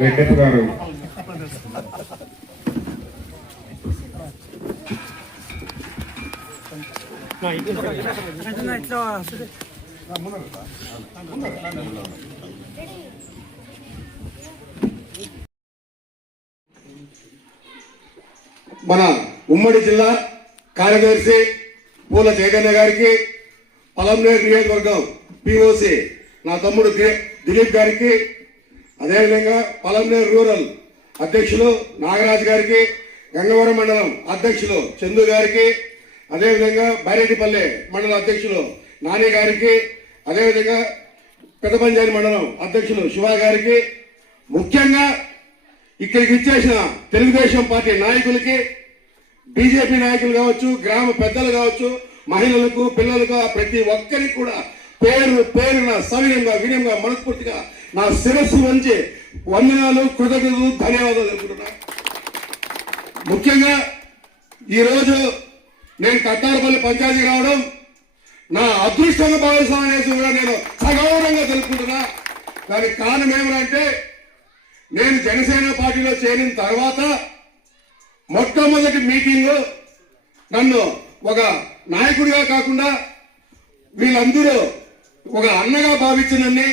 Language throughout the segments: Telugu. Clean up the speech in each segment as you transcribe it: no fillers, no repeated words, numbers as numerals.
రెడ్డప్ప గారు. మన ఉమ్మడి జిల్లా కార్యదర్శి పూల చైతన్య గారికి, పలంనేరు నియోజకవర్గం పిఓసి నా తమ్ముడు దిలీప్ గారికి, అదేవిధంగా పలంనేరు రూరల్ అధ్యక్షులు నాగరాజు గారికి, గంగవరం మండలం అధ్యక్షులు చందు గారికి, అదేవిధంగా బైరెడ్డిపల్లె మండల అధ్యక్షులు నాని గారికి, అదేవిధంగా పెద్దపంచాయతీ మండలం అధ్యక్షులు శివ గారికి, ముఖ్యంగా ఇక్కడికి ఇచ్చేసిన తెలుగుదేశం పార్టీ నాయకులకి, బీజేపీ నాయకులు కావచ్చు, గ్రామ పెద్దలు కావచ్చు, మహిళలకు, పిల్లలకు, ప్రతి ఒక్కరికి కూడా పేరు పేరున సవినయంగా వినయంగా మనస్ఫూర్తిగా నా శిరస్సు వంచి వందనాలు, కృతజ్ఞతలు, ధన్యవాదాలు తెలుపుతున్నా. ముఖ్యంగా ఈరోజు నేను కట్టారపల్లి పంచాయతీ రావడం నా అదృష్టంగా భావిస్తామనేసి కూడా నేను సగౌరవంగా తెలుపుకుంటున్నా. దానికి కారణం ఏమంటే, నేను జనసేన పార్టీలో చేరిన తర్వాత మొట్టమొదటి మీటింగు నన్ను ఒక నాయకుడిగా కాకుండా వీళ్ళందరూ ఒక అన్నగా భావించినన్ని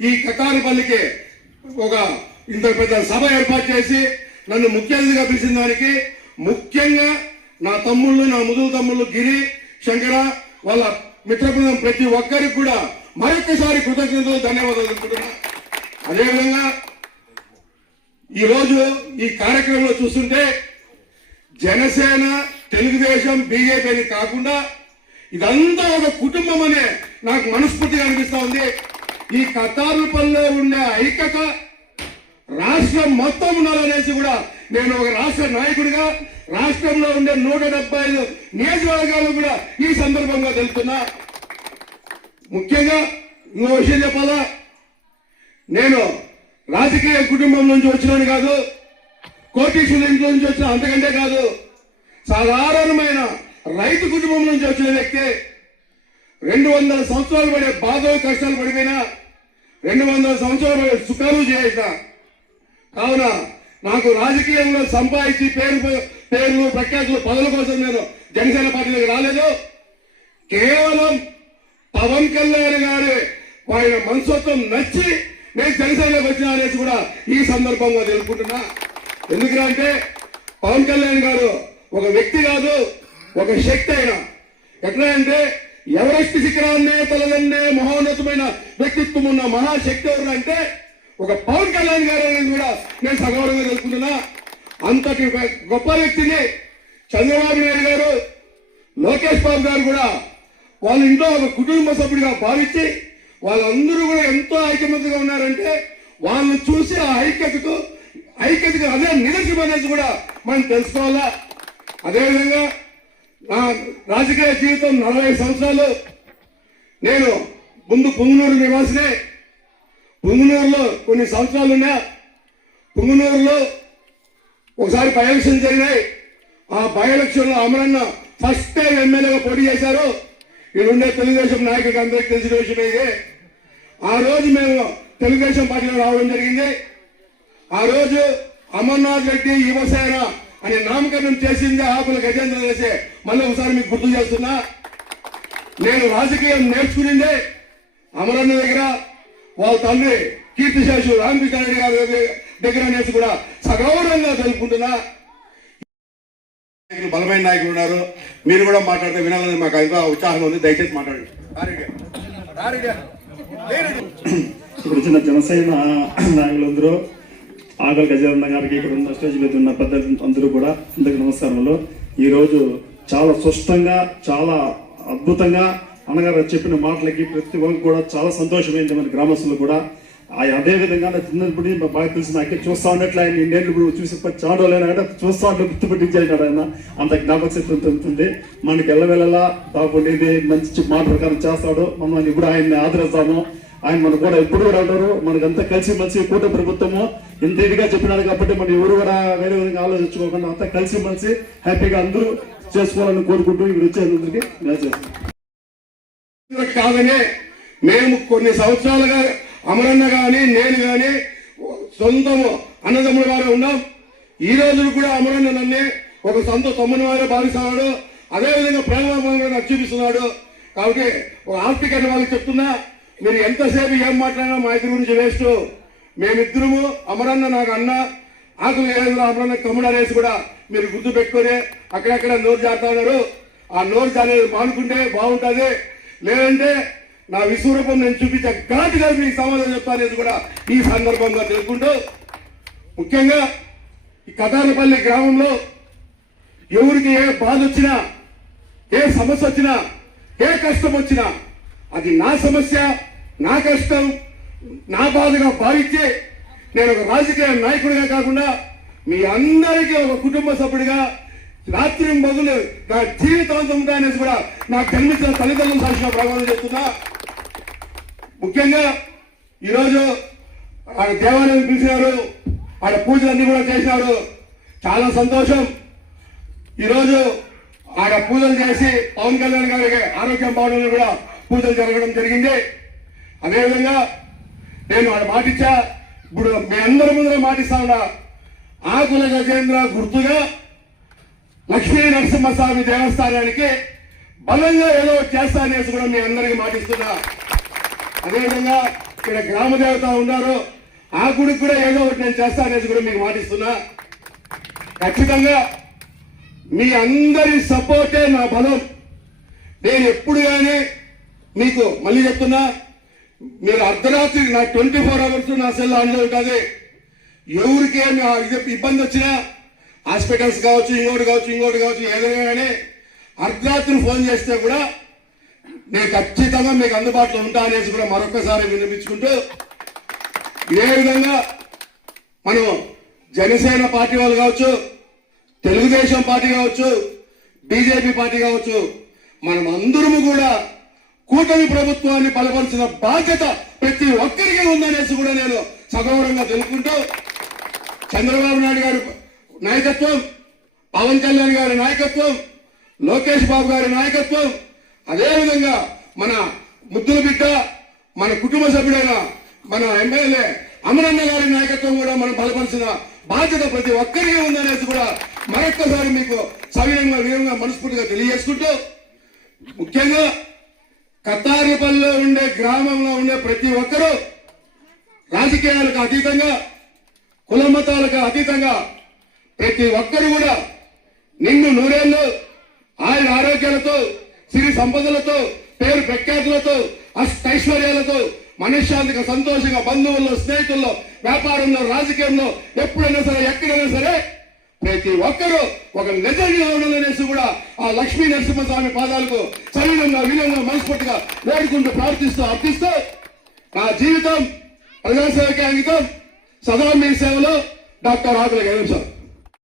ఈ కట్టారపల్లికి ఒక ఇంత పెద్ద సభ ఏర్పాటు చేసి నన్ను ముఖ్య అతిథిగా పిలిచిన దానికి ముఖ్యంగా నా తమ్ముళ్ళు, నా ముదుగు తమ్ముళ్ళు గిరి, శంకర, వాళ్ళ మిత్ర బృందం ప్రతి ఒక్కరికి కూడా మరొకసారి కృతజ్ఞతలు, ధన్యవాదాలు తెలుపుతున్నా. అదేవిధంగా ఈరోజు ఈ కార్యక్రమంలో చూస్తుంటే జనసేన, తెలుగుదేశం, బీజేపీ అని కాకుండా ఇదంతా ఒక కుటుంబం అనే నాకు మనస్ఫూర్తిగా అనిపిస్తా ఉంది. ఈ కతారుపల్లిలో ఉండే ఐక్యత రాష్ట్రం మొత్తం ఉండాలనేసి కూడా నేను ఒక రాష్ట్ర నాయకుడిగా రాష్ట్రంలో ఉండే 175 నియోజకవర్గాలు కూడా ఈ సందర్భంగా తెలుపుతున్నా. ముఖ్యంగా ఇంకో విషయం చెప్పాలా, నేను రాజకీయ కుటుంబం నుంచి వచ్చినాను కాదు, కోటీశ్వరుల ఇంట్లో నుంచి వచ్చిన అంతకంటే కాదు, సాధారణమైన రైతు కుటుంబం నుంచి వచ్చిన వ్యక్తి. 200 సంవత్సరాలు పడే బాధలు, కష్టాలు పడిపోయినా 200 సంవత్సరాలు పడే సుఖాలు చేసిన. కావున నాకు రాజకీయంలో సంపాదించి పేర్లు ప్రఖ్యాతులు, పదవుల కోసం నేను జనసేన పార్టీలోకి రాలేదు. కేవలం పవన్ కళ్యాణ్ గారి ఆయన మనస్తత్వం నచ్చి నేను జనసేనలోకి వచ్చిన అనేసి కూడా ఈ సందర్భంగా తెలుపుకుంటున్నా. ఎందుకంటే పవన్ కళ్యాణ్ గారు ఒక వ్యక్తి కాదు, ఒక శక్తి. అయినా ఎట్లా అంటే ఎవరెస్ట్ శిఖరాన్నే తలదన్నే మహోన్నతమైన వ్యక్తిత్వం ఉన్న మహాశక్తి ఎవరు అంటే ఒక పవన్ కళ్యాణ్ గారు అనేది కూడా నేను సగౌరవంగా తెలుపుకుంటున్నా. అంతటి గొప్ప వ్యక్తిని చంద్రబాబు నాయుడు గారు, లోకేష్ బాబు గారు కూడా వాళ్ళ ఇంట్లో ఒక కుటుంబ సభ్యుడిగా భావించి వాళ్ళందరూ కూడా ఎంతో ఐకమత్యంగా ఉన్నారంటే వాళ్ళని చూసి ఆ ఐక్యతకు అదే నిదర్శనం అనేది కూడా మనం తెలుసుకోవాలా. అదేవిధంగా నా రాజకీయ జీవితం 40 సంవత్సరాలు. నేను ముందు పుంగనూరు నివాసినే. పుంగనూరులో కొన్ని సంవత్సరాలు ఉన్నా. పుంగనూరులో ఒకసారి బై ఎలక్షన్ జరిగినాయి. ఆ బై ఎలక్షన్ లో అమరన్న ఫస్ట్ టైం ఎమ్మెల్యేగా పోటీ చేశారు. ఇక్కడుండే తెలుగుదేశం నాయకుడికి అందరికీ తెలిసిన విషయం ఇది. ఆ రోజు మేము తెలుగుదేశం పార్టీలో రావడం జరిగింది. ఆ రోజు అమర్నాథ్ రెడ్డి యువసేన అని నామకరణం చేసింది ఆకుల గజేంద్ర చేసే. మళ్ళీ ఒకసారి మీకు గుర్తు చేస్తున్నా, నేను రాజకీయం నేర్చుకునిందే అమరన్న దగ్గర, వాళ్ళ తండ్రి కీర్తిశేషు రామకృష్ణారెడ్డి గారి దగ్గర అనేసి కూడా సగౌరవంగా తెలుపుకుంటున్నా. బలమైన నాయకులు ఉన్నారు, మీరు కూడా మాట్లాడితే వినాలని మాకు ఇంకా ఉత్సాహం ఉంది. దయచేసి మాట్లాడండి. ఇప్పుడు చిన్న జనసేన నాయకులందరూ, ఆగల్ గజేంద్ర గారికి, ఇక్కడ ఉన్న స్టేజ్ మీద ఉన్న పెద్దలు అందరూ కూడా అందరికి నమస్కారాలు. ఈరోజు చాలా స్పష్టంగా, చాలా అద్భుతంగా అన్నగారు చెప్పిన మాటలకి ప్రతి ఒక్కరు కూడా చాలా సంతోషమైంది. మన గ్రామస్తులు కూడా అదేవిధంగా చిన్నప్పుడు బాగా తెలిసి నాకే చూస్తా ఉన్నట్లు ఆయన ఇండియన్లు చూసి చాడోలేనా కదా చూస్తా ఉంటే గుర్తుపెట్టించాడు ఆయన. అంత జ్ఞాపక శక్తి ఉంటుంది. మనకి ఎల్లవెల్లలా బాగుండేది మంచి మాట ప్రకారం చేస్తాడు. మనం ఇప్పుడు ఆయన్ని ఆదరిస్తాము. ఆయన మనకు కూడా ఎప్పుడు కూడా అంటారు, మనకంతా కలిసి మలిసి కూట ప్రభుత్వము ఇంత ఇదిగా చెప్పినాడు కాబట్టి మనం ఎవరు కూడా వేరే విధంగా ఆలోచించుకోకుండా అంతా కలిసి మలిసి హ్యాపీగా అందరూ చేసుకోవాలని కోరుకుంటూ ఇప్పుడు వచ్చేందుకు కాదనే మేము కొన్ని సంవత్సరాలుగా అమరన్న కానీ నేను కానీ సొంతము అన్నదమ్ముల వారే ఉన్నాం. ఈ రోజు కూడా అమరన్న నన్ను ఒక సొంత తమ్ముని వారే భావిస్తున్నాడు. అదేవిధంగా ప్రేమగా నాకు చూపిస్తున్నాడు. కాబట్టి ఒక ఆర్థిక వాళ్ళకి చెప్తున్నా, మీరు ఎంతసేపు ఏం మాట్లాడినా మా ఇద్దరి గురించి వేస్ట్. మేమిద్దరము అమరన్న నాకు అన్న, ఆకులు అమరన్న తమ్ముడు అనేసి కూడా మీరు గుర్తు పెట్టుకొని అక్కడక్కడ నోరు జారుతా ఉన్నారు. ఆ నోరు జారేది మానుకుంటే బాగుంటుంది. లేదంటే నా విశ్వరూపం నేను చూపించే ఘాటుగా మీకు సమాధానం చెప్తానేది కూడా ఈ సందర్భంగా తెలుసుకుంటూ, ముఖ్యంగా ఈ కతారపల్లి గ్రామంలో ఎవరికి ఏ బాధ వచ్చినా, ఏ సమస్య వచ్చినా, ఏ కష్టం వచ్చినా అది నా సమస్య, నా కష్టం, నా బాధగా భావించి నేను ఒక రాజకీయ నాయకుడిగా కాకుండా మీ అందరికీ ఒక కుటుంబ సభ్యుడిగా రాత్రి మొదలు నా జీవితాంతం ఉంటా అనేసి కూడా నాకు జన్మించిన తల్లిదండ్రులు సాక్షిగా ప్రమాణం చేస్తున్నా. ముఖ్యంగా ఈరోజు ఆడ దేవాలయం పిలిచినారు, ఆడ పూజలన్నీ కూడా చేసినారు. చాలా సంతోషం. ఈరోజు ఆడ పూజలు చేసి పవన్ కళ్యాణ్ గారికి ఆరోగ్యం బాగుండాలని కూడా పూజలు జరగడం జరిగింది. అదేవిధంగా నేను ఆడ మాటిచ్చా, ఇప్పుడు మీ అందరి ముందర మాటిస్తా ఉన్నా, ఆకుల గజేంద్ర గుర్తుగా లక్ష్మీ నరసింహస్వామి దేవస్థానానికి బలంగా ఏదో చేస్తా అనేసి కూడా మీ అందరికీ మాటిస్తున్నా. అదేవిధంగా ఇక్కడ గ్రామ దేవత ఉన్నారు, ఆ గుడికి కూడా ఏదో ఒకటి నేను చేస్తా అనేసి కూడా మీకు మాటిస్తున్నా. ఖచ్చితంగా మీ అందరి సపోర్టే నా బలం. నేను ఎప్పుడు కానీ మీకు మళ్ళీ చెప్తున్నా, మీరు అర్ధరాత్రి నా 24 hours నా సెల్ ఆన్లో ఉంటుంది. ఎవరికేమి ఇబ్బంది వచ్చినా, హాస్పిటల్స్ కావచ్చు, ఇంకోటి కావచ్చు ఏదైనా కానీ అర్ధరాత్రి ఫోన్ చేస్తే కూడా నేను ఖచ్చితంగా మీకు అందుబాటులో ఉంటా అనేసి కూడా మరొకసారి వినిపించుకుంటూ, ఇదే విధంగా మనం జనసేన పార్టీ వాళ్ళు కావచ్చు, తెలుగుదేశం పార్టీ కావచ్చు, బీజేపీ పార్టీ కావచ్చు, మనం అందరము కూడా కూటమి ప్రభుత్వాన్ని బలపరిచిన బాధ్యత ప్రతి ఒక్కరికి ఉందనేసి కూడా నేను సగౌరవంగా తెలుపుకుంటూ, చంద్రబాబు నాయుడు గారి నాయకత్వం, పవన్ కళ్యాణ్ గారి నాయకత్వం, లోకేష్ బాబు గారి నాయకత్వం, అదేవిధంగా మన ముద్దుల బిడ్డ, మన కుటుంబ సభ్యుడైన మన ఎమ్మెల్యే అమరన్న గారి నాయకత్వం కూడా మనం బలపరిచిన బాధ్యత ప్రతి ఒక్కరికి ఉందనేసి కూడా మరొక్కసారి మీకు సవినంగా మనస్ఫూర్తిగా తెలియజేసుకుంటూ, ముఖ్యంగా కతారిపల్లిలో ఉండే గ్రామంలో ఉండే ప్రతి ఒక్కరూ రాజకీయాలకు అతీతంగా, కుల మతాలకు అతీతంగా ప్రతి ఒక్కరు కూడా నిన్ను నూరేళ్లు ఆయన ఆరోగ్యాలతో, సిరి సంపదలతో, పేరు ప్రఖ్యాతులతో, అష్టైశ్వర్యాలతో, మనశ్శాంతిగా, సంతోషంగా, బంధువుల్లో, స్నేహితుల్లో, వ్యాపారంలో, రాజకీయంలో ఎప్పుడైనా సరే, ఎక్కడైనా సరే ప్రతి ఒక్కరూ ఒక నిజంగా ఉండాలనేసి కూడా ఆ లక్ష్మీ నరసింహస్వామి పాదాలకు వినంగా మనస్ఫూర్తిగా వేడుకుంటూ ప్రార్థిస్తూ అర్థిస్తూ, నా జీవితం ప్రజాసేవకి అంకితం. సదా మీ సేవలో డాక్టర్ ఆకుల గణేష్ సార్.